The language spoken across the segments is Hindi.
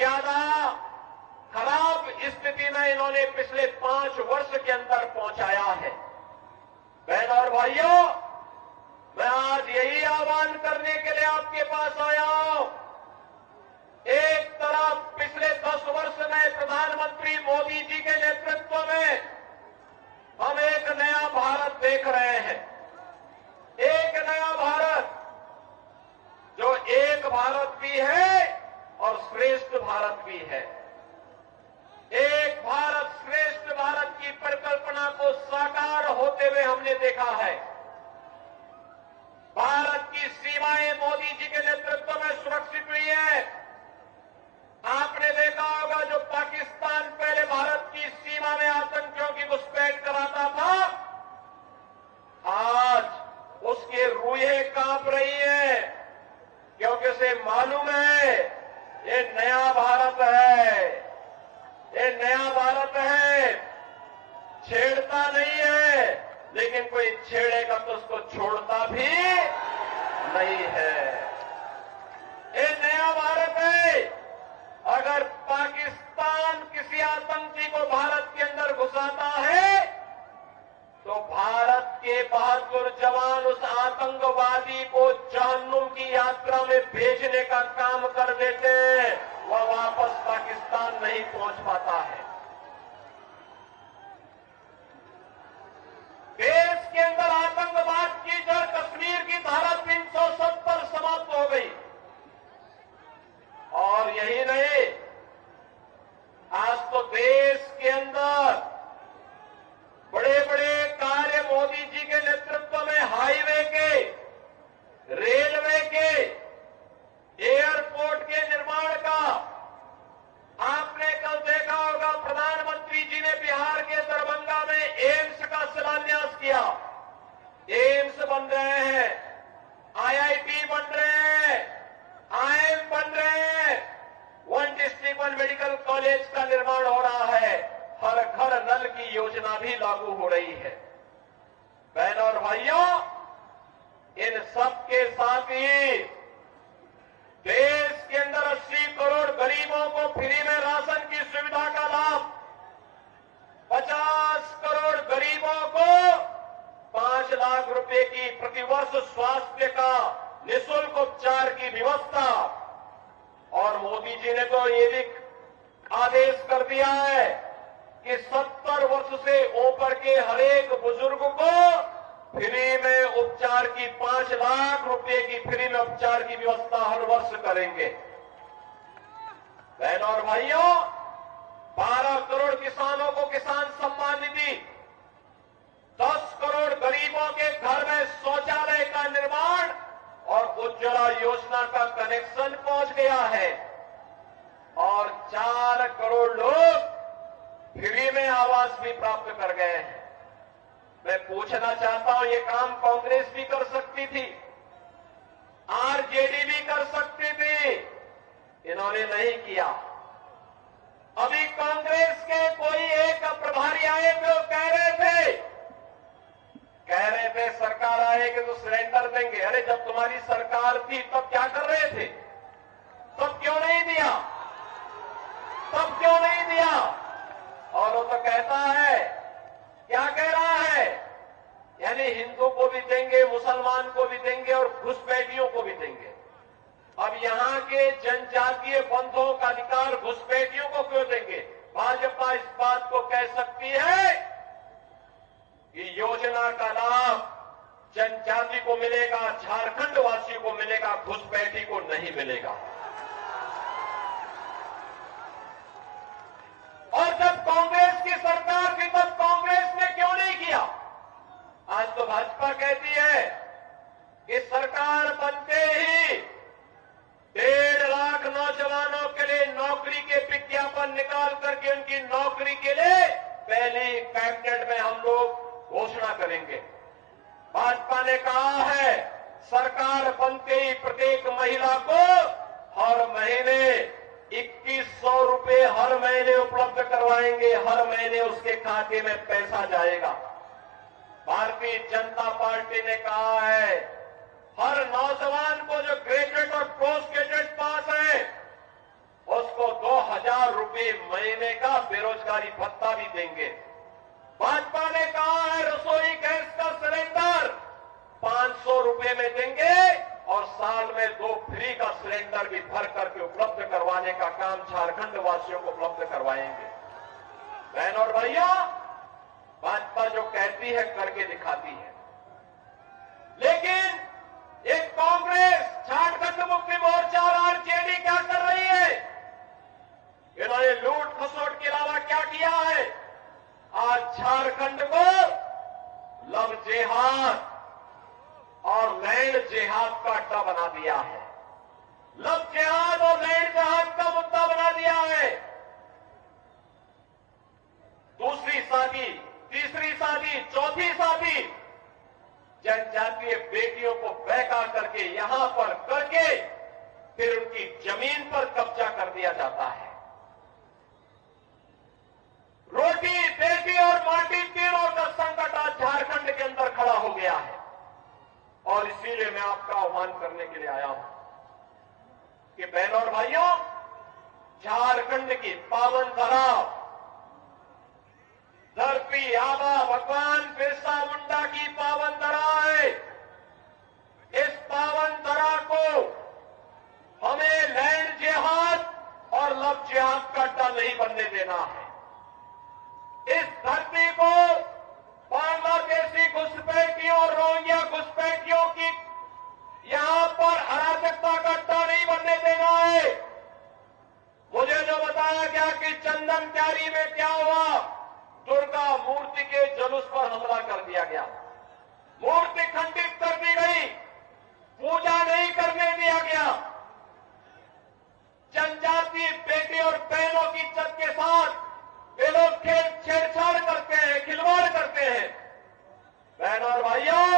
ज्यादा खराब स्थिति में इन्होंने पिछले 5 वर्ष के अंदर पहुंचाया है। बहनों और भाइयों, मैं आज यही आह्वान करने के लिए आपके पास आया हूं। एक तरफ पिछले 10 वर्ष में प्रधानमंत्री मोदी जी के नेतृत्व में हम एक नया भारत देख रहे हैं। एक नया भारत जो एक भारत भी है और श्रेष्ठ भारत भी है। एक भारत श्रेष्ठ भारत की परिकल्पना को साकार होते हुए हमने देखा है। भारत की सीमाएं मोदी जी के नेतृत्व में सुरक्षित हुई है। आपने देखा होगा जो पाकिस्तान पहले भारत की सीमा में आतंकियों की घुसपैठ कराता था, आज उसके रूहें कांप रही है, क्योंकि उसे मालूम है ये नया भारत है, ये नया भारत है। छेड़ता नहीं है, लेकिन कोई छेड़ेगा तो उसको छोड़ता भी नहीं है। ये नया भारत है। अगर पाकिस्तान किसी आतंकी को भारत के अंदर घुसाता है तो भारत के बहादुर जवान उस आतंकवादी को जहन्नुम की यात्रा में भेजने का काम कर देते हैं। वह वापस पाकिस्तान नहीं पहुंच पाता है। देश के अंदर आतंकवाद की जड़ कश्मीर की धारा 370 समाप्त हो गई। और यही नहीं, आज तो देश के अंदर बड़े बड़े कार्य मोदी जी के नेतृत्व में हाईवे के, रेलवे के, एयरपोर्ट के निर्माण का आपने कल देखा होगा। प्रधानमंत्री जी ने बिहार के दरभंगा में एम्स का शिलान्यास किया। एम्स बन रहे हैं, आईआईटी बन रहे हैं, आईएम बन रहे हैं, one district one medical college का निर्माण हो रहा है। हर घर नल की योजना भी लागू हो रही है। बहनों और भाइयों, इन सब के साथ ही देश के अंदर 80 करोड़ गरीबों को फ्री में राशन की सुविधा का लाभ, 50 करोड़ गरीबों को 5 लाख रुपए की प्रतिवर्ष स्वास्थ्य का निःशुल्क उपचार की व्यवस्था। और मोदी जी ने तो ये भी आदेश कर दिया है कि 70 वर्ष से ऊपर के हर एक बुजुर्ग को फ्री में उपचार की 5 लाख रुपए की फ्री में उपचार की व्यवस्था हर वर्ष करेंगे। बहनों और भाइयों, 12 करोड़ किसानों को किसान सम्मान निधि, 10 करोड़ गरीबों के घर में शौचालय का निर्माण और उज्ज्वला योजना का कनेक्शन पहुंच गया है। और 4 करोड़ लोग फ्री में आवास भी प्राप्त कर गए हैं। मैं पूछना चाहता हूं, ये काम कांग्रेस भी कर सकती थी, आरजेडी भी कर सकती थी, इन्होंने नहीं किया। अभी कांग्रेस के कोई एक प्रभारी आए थे, कह रहे थे सरकार आएगी तो सिलेंडर देंगे। अरे जब तुम्हारी सरकार थी तब क्या कर रहे थे? तब क्यों नहीं दिया? तब क्यों नहीं दिया? और वो तो कहता है, क्या कह रहा है, यानी हिंदू को भी देंगे, मुसलमान को भी देंगे और घुसपैठियों को भी देंगे। अब यहां के जनजातीय बंधुओं का अधिकार घुसपैठियों को क्यों देंगे? भाजपा इस बात को कह सकती है कि योजना का लाभ जनजाति को मिलेगा, झारखंड वासी को मिलेगा, घुसपैठी को नहीं मिलेगा। और जब कांग्रेस की सरकार थी तब कांग्रेस ने क्यों नहीं किया? आज तो भाजपा कहती है कि सरकार बनते ही 1.5 लाख नौजवानों के लिए नौकरी के विज्ञापन निकाल करके उनकी नौकरी के लिए पहली कैबिनेट में हम लोग घोषणा करेंगे। भाजपा ने कहा है सरकार बनते ही प्रत्येक महिला को हर महीने 2100 रुपए हर महीने उपलब्ध करवाएंगे। हर महीने उसके खाते में पैसा जाएगा। भारतीय जनता पार्टी ने कहा है हर नौजवान को जो ग्रेजुएट और पोस्ट ग्रेजुएट पास है उसको आपके महीने का बेरोजगारी भत्ता भी देंगे। भाजपा ने कहा है रसोई गैस का सिलेंडर 500 रुपए में देंगे और साल में 2 फ्री का सिलेंडर भी भर करके उपलब्ध करवाने का काम झारखंड वासियों को उपलब्ध करवाएंगे। बहन और भाइयों, भाजपा जो कहती है करके दिखाती है, लेकिन एक कांग्रेस, झारखंड मुक्ति मोर्चा और आरजेडी क्या कर रही है? इन्होंने लूट खसोट के अलावा क्या किया है? आज झारखंड को लव जेहाद और लैंड जेहाद का अड्डा बना दिया है। लव जेहाद और लैंड जेहाद का मुद्दा बना दिया है। दूसरी शादी, तीसरी शादी, चौथी शादी जनजातीय बेटियों को बहका करके यहां पर करके फिर उनकी जमीन पर कब्जा कर दिया जाता है। रोटी, बेटी और माटी तीनों का संकट आज झारखंड के अंदर खड़ा हो गया है और इसीलिए मैं आपका आह्वान करने के लिए आया हूं कि बहनों और भाइयों, झारखंड की पावन धरा, धरती आबा भगवान बिरसा मुंडा की पावन धरा है। इस पावन धरा को हमें लैंड जिहाद और लव जिहाद का अड्डा नहीं बनने देना है। इस धरती को बांग्लादेशी घुसपैठियों, रोहिंग्या घुसपैठियों की यहां पर अराजकता का अड्डा नहीं बनने देना है। मुझे जो बताया गया कि चंदन क्यारी में क्या हुआ, दुर्गा मूर्ति के जुलूस पर हमला कर दिया गया, मूर्ति खंडित कर दी गई, पूजा नहीं करने दिया गया। जनजातीय बेटी और बहनों की इज्जत के साथ ये लोग छेड़छाड़ करते हैं, खिलवाड़ करते हैं। बहनों और भाइयों,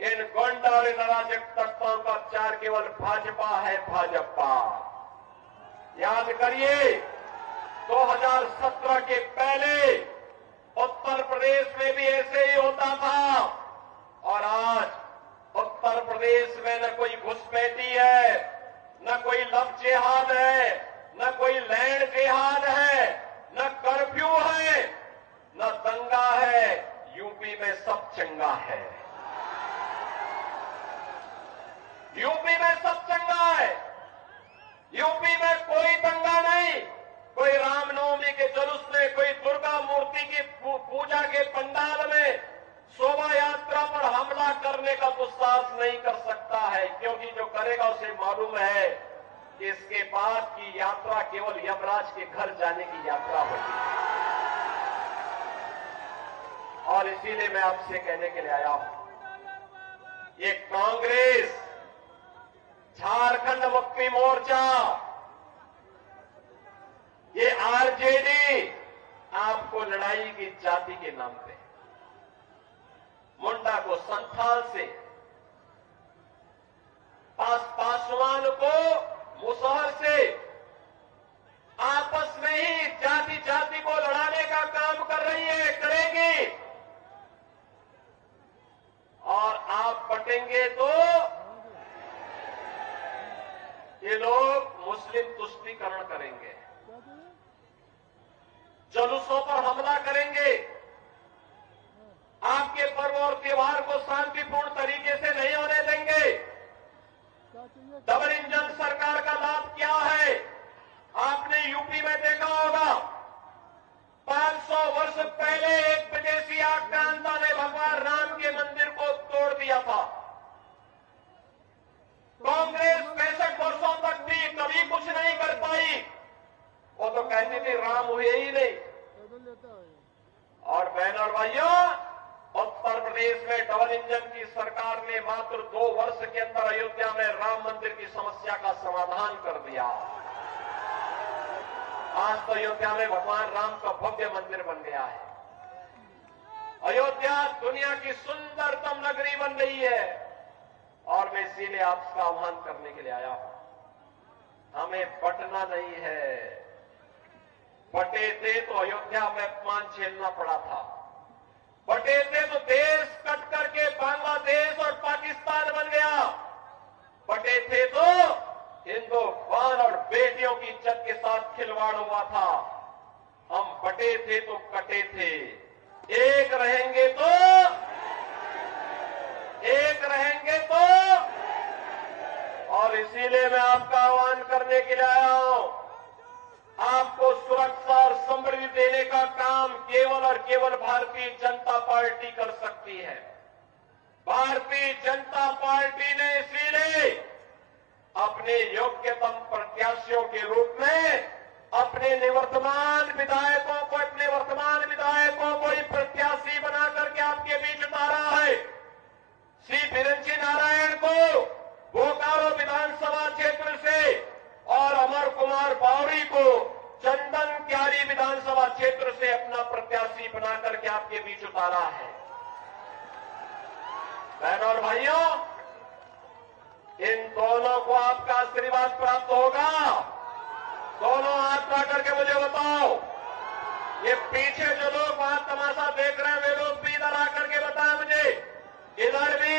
इन गोंडा और इन अराजक तत्वों का चार केवल भाजपा है, भाजपा। याद करिए 2017 के पहले उत्तर प्रदेश में भी ऐसे ही होता था और आज उत्तर प्रदेश में न कोई घुसपैठी है, न कोई लव जिहाद है, न कोई लैंड जिहाद है, न कर्फ्यू है, न दंगा है। यूपी में सब चंगा है, यूपी में सब चंगा है। यूपी में कोई दंगा नहीं, कोई रामनवमी के जुलूस में, कोई दुर्गा मूर्ति की पूजा के पंडाल में शोभा यात्रा पर हमला करने का दुस्साहस नहीं कर सकता है, क्योंकि जो करेगा उसे मालूम है कि इसके बाद की यात्रा केवल यमराज के घर जाने की यात्रा होगी। और इसीलिए मैं आपसे कहने के लिए आया हूं, ये कांग्रेस, झारखंड मुक्ति मोर्चा, ये आरजेडी आपको लड़ाई की जाति के नाम पे, मुंडा को संथाल से, पासवान को मुसहर से आपस में ही जाति जाति को लड़ाने का काम कर रही है, करेगी। और आप बटेंगे तो ये लोग मुस्लिम तुष्टीकरण करेंगे, जुलूसों पर हमला करेंगे, आपके पर्व और त्योहार को शांतिपूर्ण तरीके से नहीं होने देंगे। डबल इंजन सरकार का लाभ क्या है? आपने यूपी में देखा होगा, 500 वर्ष पहले एक विदेशी आक्रांता ने भगवान राम के मंदिर को तोड़ दिया था। कांग्रेस 65 वर्षों तक भी कभी कुछ नहीं कर पाई। वो तो कहती थी राम हुए ही नहीं। और बहन और भाइयों, उत्तर प्रदेश में डबल इंजन की सरकार ने मात्र 2 वर्ष के अंदर अयोध्या में राम मंदिर की समस्या का समाधान कर दिया। आज तो अयोध्या में भगवान राम का भव्य मंदिर बन गया है। अयोध्या दुनिया की सुंदरतम नगरी बन रही है। और मैं इसीलिए आपका आह्वान करने के लिए आया हूं, हमें बटना नहीं है। बटे थे तो अयोध्या में अपमान झेलना पड़ा था, बटे थे तो देश कट करके बांग्लादेश और पाकिस्तान बन गया, बटे थे तो हिंदुस्तान और बेटियों की इज्जत के साथ खिलवाड़ जुगाड़ हुआ था। हम बटे थे तो कटे थे, एक रहेंगे तो और इसीलिए मैं आपका आह्वान करने के लिए आया हूं। आपको सुरक्षा और समृद्धि देने का काम केवल और केवल भारतीय जनता पार्टी कर सकती है। भारतीय जनता पार्टी ने इसीलिए अपने योग्यतम प्रत्याशियों के रूप में अपने वर्तमान विधायकों को ही प्रत्याशी बना करके आपके बीच उतारा है। श्री बिरंची नारायण को बोकारो विधानसभा क्षेत्र से और अमर कुमार बावरी को चंदन क्यारी विधानसभा क्षेत्र से अपना प्रत्याशी बना करके आपके बीच उतारा है। बहनों और भाइयों, इन दोनों को आपका आशीर्वाद प्राप्त होगा। दोनों हाथ ला करके मुझे बताओ, ये पीछे जो लोग वहां तमाशा देख रहे हैं वे लोग भी इधर आकर के बताएं मुझे, इधर भी